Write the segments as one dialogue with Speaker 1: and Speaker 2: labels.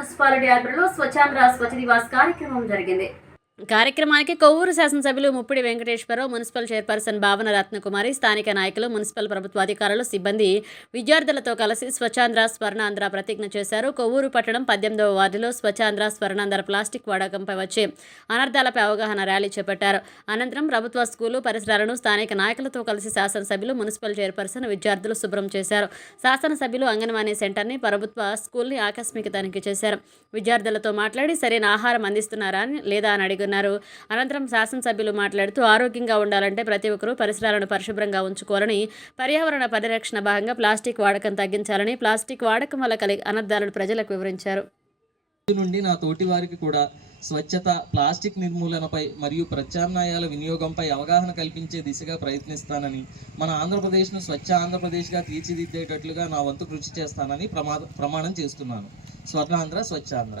Speaker 1: Municipality ఆధ్వర్యంలో స్వచ్ఛాంధ్ర స్వచ్ఛ దివాస్ కార్యక్రమం జరిగింది.
Speaker 2: కార్యక్రమానికి కొవ్వూరు శాసనసభ్యులు ముప్పిడి వెంకటేశ్వరరావు మున్సిపల్ చైర్పర్సన్ భావన రత్నకుమారి స్థానిక నాయకులు మున్సిపల్ ప్రభుత్వ అధికారులు సిబ్బంది విద్యార్థులతో కలిసి స్వచ్ఛాంధ్ర స్వర్ణాంధ్ర ప్రతిజ్ఞ చేశారు. కొవ్వూరు పట్టణం పద్దెనిమిదవ వార్డులో స్వచ్ఛాంధ్ర స్వర్ణాంధ్ర ప్లాస్టిక్ వాడకంపై వచ్చే అనర్థాలపై అవగాహన ర్యాలీ చేపట్టారు. అనంతరం ప్రభుత్వ స్కూలు పరిసరాలను స్థానిక నాయకులతో కలిసి శాసనసభ్యులు మున్సిపల్ చైర్పర్సన్ విద్యార్థులు శుభ్రం చేశారు. శాసనసభ్యులు అంగన్వాడీ సెంటర్ని ప్రభుత్వ స్కూల్ని ఆకస్మిక తనిఖీ చేశారు. విద్యార్థులతో మాట్లాడి సరైన ఆహారం అందిస్తున్నారా అని లేదా అని అడిగారు అనంతరం శాసనసభ్యులు మాట్లాడుతూ ఆరోగ్యంగా ఉండాలంటే ప్రతి ఒక్కరూ పరిసరాలను పరిశుభ్రంగా ఉంచుకోవాలని పర్యావరణ పరిరక్షణ భాగంగా ప్లాస్టిక్ వాడకం తగ్గించాలని ప్లాస్టిక్ వాడకం వల్ల కలిగే అనర్థాలను ప్రజలకు వివరించారు.
Speaker 3: నుండి నా తోటి వారికి కూడా స్వచ్ఛత ప్లాస్టిక్ నిర్మూలనపై మరియు ప్రత్యామ్నాయాల వినియోగంపై అవగాహన కల్పించే దిశగా ప్రయత్నిస్తానని మన ఆంధ్రప్రదేశ్ను స్వచ్ఛ ఆంధ్రప్రదేశ్గా తీర్చిదిద్దేటట్లుగా నా వంతు కృషి చేస్తానని ప్రమా ప్రమాణం చేస్తున్నాను. స్వర్ణాంధ్ర స్వచ్ఛాంధ్ర.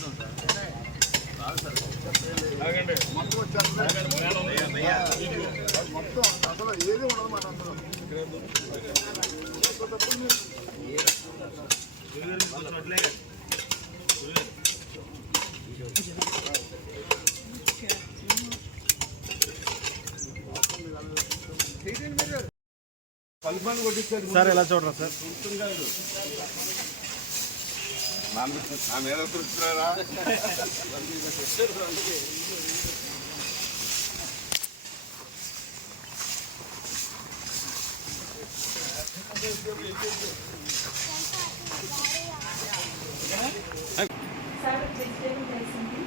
Speaker 4: సార్ ఎలా చూడరా సార్?
Speaker 5: నా మీద చూస్తున్నారా
Speaker 6: సార్ వెజిటేబుల్ రైస్ ఉంది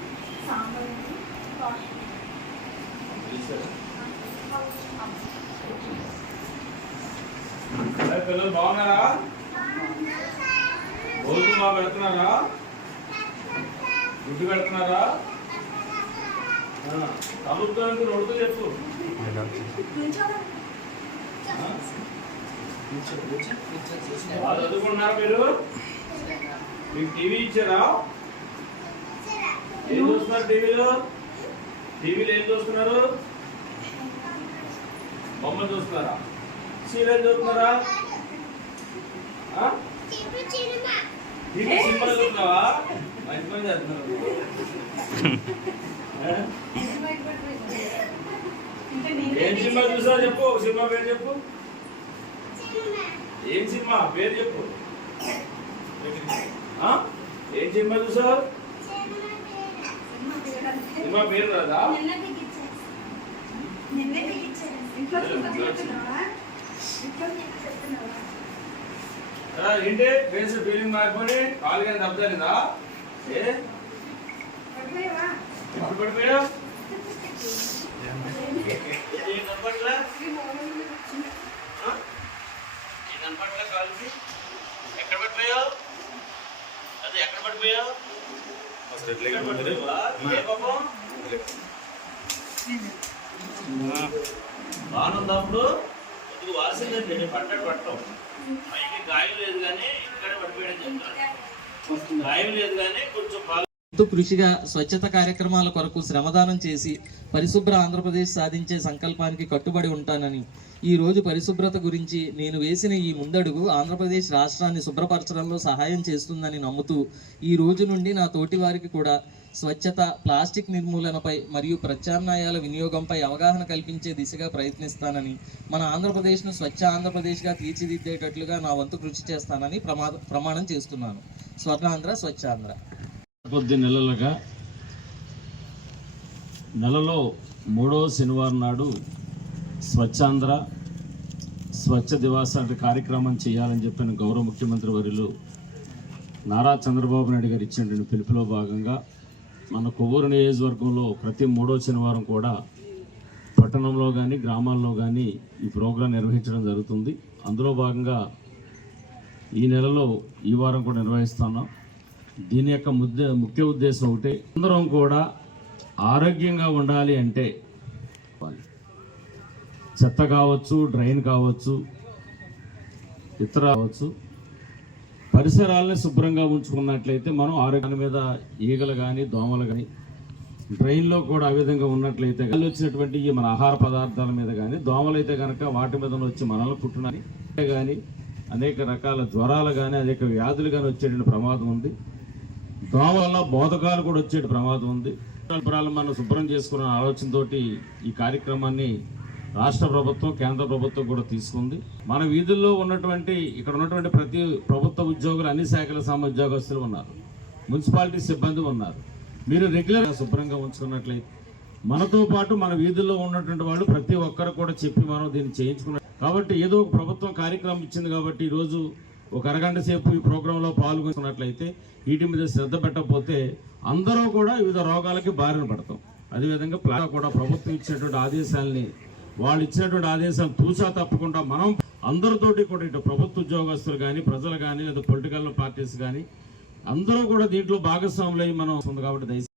Speaker 6: సాంబార్ ఉంది కాఫీ
Speaker 4: అరే పిల్లలు బాగున్నారా రోజు మా పెడుతున్నారా గుడ్డు పెడుతున్నారా తలుపుతానికి నొడుతూ చెప్పు? బాగా చదువుకుంటున్నారా మీరు? మీకు టీవీ ఇచ్చారా? ఏం చూస్తున్నారు టీవీలో? టీవీలో ఏం చూస్తున్నారు? బొమ్మలు చూస్తున్నారా? సీరియల్ చూస్తున్నారా? ఆ? టీవీ సినిమా చూస్తున్నావా? మంచి పని చేస్తున్నారు. ఆ? ఏం సినిమా చెప్పు? ఒక సినిమా పేరు చెప్పు. ఏం సినిమా? పేరు చెప్పు? ఏం సినిమా చూసావు? సినిమా పేరు రాదా? ఏంటి? ఫేస్ ఫీలింగ్ మారిపోయి కాలు కానీ ఏ? ఎప్పుడు బాగుందా అప్పుడు కొద్దిగా వాసిందండి నేను పడ్డాడు పట్టం. పైకి గాయం లేదు కానీ ఇక్కడ పడిపోయాడని చెప్తాను గాయం లేదు కానీ కొంచెం
Speaker 3: ఎంతో కృషిగా స్వచ్ఛత కార్యక్రమాల కొరకు శ్రమదానం చేసి పరిశుభ్ర ఆంధ్రప్రదేశ్ సాధించే సంకల్పానికి కట్టుబడి ఉంటానని. ఈ రోజు పరిశుభ్రత గురించి నేను వేసిన ఈ ముందడుగు ఆంధ్రప్రదేశ్ రాష్ట్రాన్ని శుభ్రపరచడంలో సహాయం చేస్తుందని నమ్ముతూ ఈ రోజు నుండి నా తోటి వారికి కూడా స్వచ్ఛత ప్లాస్టిక్ నిర్మూలనపై మరియు ప్రత్యామ్నాయాల వినియోగంపై అవగాహన కల్పించే దిశగా ప్రయత్నిస్తానని మన ఆంధ్రప్రదేశ్ను స్వచ్ఛ ఆంధ్రప్రదేశ్గా తీర్చిదిద్దేటట్లుగా నా వంతు కృషి చేస్తానని ప్రమా ప్రమాణం చేస్తున్నాను. స్వర్ణాంధ్ర స్వచ్ఛాంధ్ర.
Speaker 7: కొద్ది నెలలుగా నెలలో మూడవ శనివారం నాడు స్వచ్ఛాంధ్ర స్వచ్ఛ దివాస్ అంటే కార్యక్రమం చేయాలని చెప్పిన గౌరవ ముఖ్యమంత్రి వర్యులు నారా చంద్రబాబు నాయుడు గారు ఇచ్చినటువంటి పిలుపులో భాగంగా మన కొవ్వూరు నియోజకవర్గంలో ప్రతి మూడో శనివారం కూడా పట్టణంలో కానీ గ్రామాల్లో కానీ ఈ ప్రోగ్రాం నిర్వహించడం జరుగుతుంది. అందులో భాగంగా ఈ నెలలో ఈ వారం కూడా నిర్వహిస్తున్నాం దీని యొక్క ముద్ద ముఖ్య ఉద్దేశం ఒకటి. అందరం కూడా ఆరోగ్యంగా ఉండాలి అంటే చెత్త కావచ్చు డ్రైన్ కావచ్చు ఇతర కావచ్చు పరిసరాలని శుభ్రంగా ఉంచుకున్నట్లయితే మనం ఆరోగ్యం మీద ఈగలు కానీ దోమలు కానీ డ్రైన్లో కూడా ఆ విధంగా ఉన్నట్లయితే గాలి వచ్చినటువంటి ఈ మన ఆహార పదార్థాల మీద కానీ దోమలు అయితే కనుక వాటి మీద వచ్చి మనల్ని పుట్టినని కానీ అనేక రకాల జ్వరాలు కానీ అనేక వ్యాధులు కానీ వచ్చేటువంటి ప్రమాదం ఉంది. దోమ వల్ల బోధకాలు కూడా వచ్చే ప్రమాదం ఉంది. మనం శుభ్రం చేసుకున్న ఆలోచనతోటి ఈ కార్యక్రమాన్ని రాష్ట్ర ప్రభుత్వం కేంద్ర ప్రభుత్వం కూడా తీసుకుంది. మన వీధుల్లో ఉన్నటువంటి ఇక్కడ ఉన్నటువంటి ప్రతి ప్రభుత్వ ఉద్యోగులు అన్ని శాఖల సమ ఉద్యోగస్తులు ఉన్నారు. మున్సిపాలిటీ సిబ్బంది ఉన్నారు. మీరు రెగ్యులర్గా శుభ్రంగా ఉంచుకున్నట్లయితే మనతో పాటు మన వీధుల్లో ఉన్నటువంటి వాళ్ళు ప్రతి ఒక్కరు కూడా చెప్పి మనం దీన్ని చేయించుకున్నాం కాబట్టి ఏదో ఒక ప్రభుత్వం కార్యక్రమం ఇచ్చింది కాబట్టి ఈరోజు ఒక అరగంట సేపు ఈ ప్రోగ్రాంలో పాల్గొన్నట్లయితే వీటి మీద శ్రద్ధ పెట్టకపోతే అందరూ కూడా వివిధ రోగాలకి బారిన పడతాం. అదేవిధంగా ప్లాగా కూడా ప్రభుత్వం ఇచ్చినటువంటి ఆదేశాలని వాళ్ళు ఇచ్చినటువంటి ఆదేశాలు తూచా తప్పకుండా మనం అందరితోటి కూడా ఇటు ప్రభుత్వ ఉద్యోగస్తులు కానీ ప్రజలు కానీ లేదా పొలిటికల్ పార్టీస్ కానీ అందరూ కూడా దీంట్లో భాగస్వాములై మనం ఉంది కాబట్టి దయచేసి